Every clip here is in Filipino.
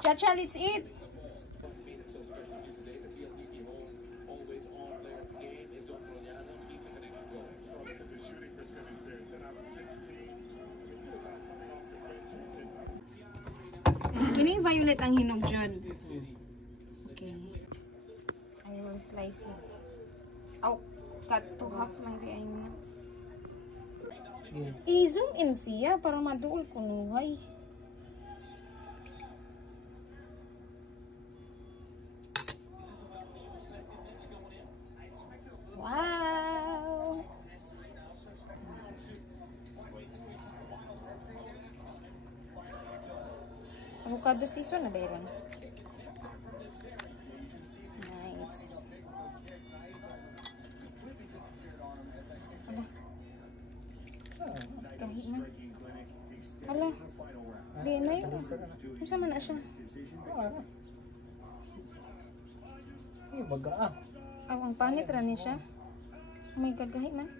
Chacha, let's eat. Kining violet ang hinog dyan. Okay. I will slice it. Oh, cut to half lang di ay na. I-zoom in siya para maduol ko nuhay. Wow! Avocado season na dayron. Nice. Ala. Kahit na. Ala. Di na yun. Kung sama na siya. Ay, baga ah. Ang panit rani siya. Oh my God, kahit man.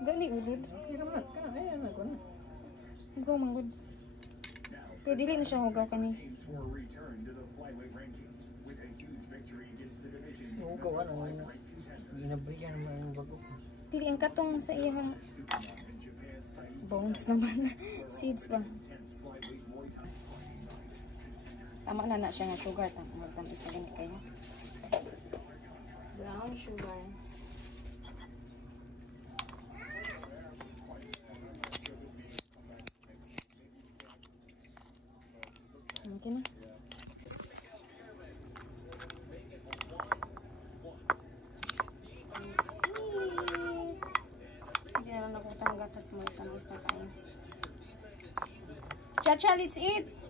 Dali ulod. Hindi naman. Ayan, ako na. Hugaw manggod. Pero dili na siya hugaw kani. Hugaw, ano. Ginabriyan naman yung bago. Dili ang katong sa iyang bones naman. Seeds pa. Tama na siya nga sugar. Tamis na din kayo. Brown sugar. Okay na. Hindi na lang nakutang gatas mo. Tamis na tayo. Chacha, let's eat!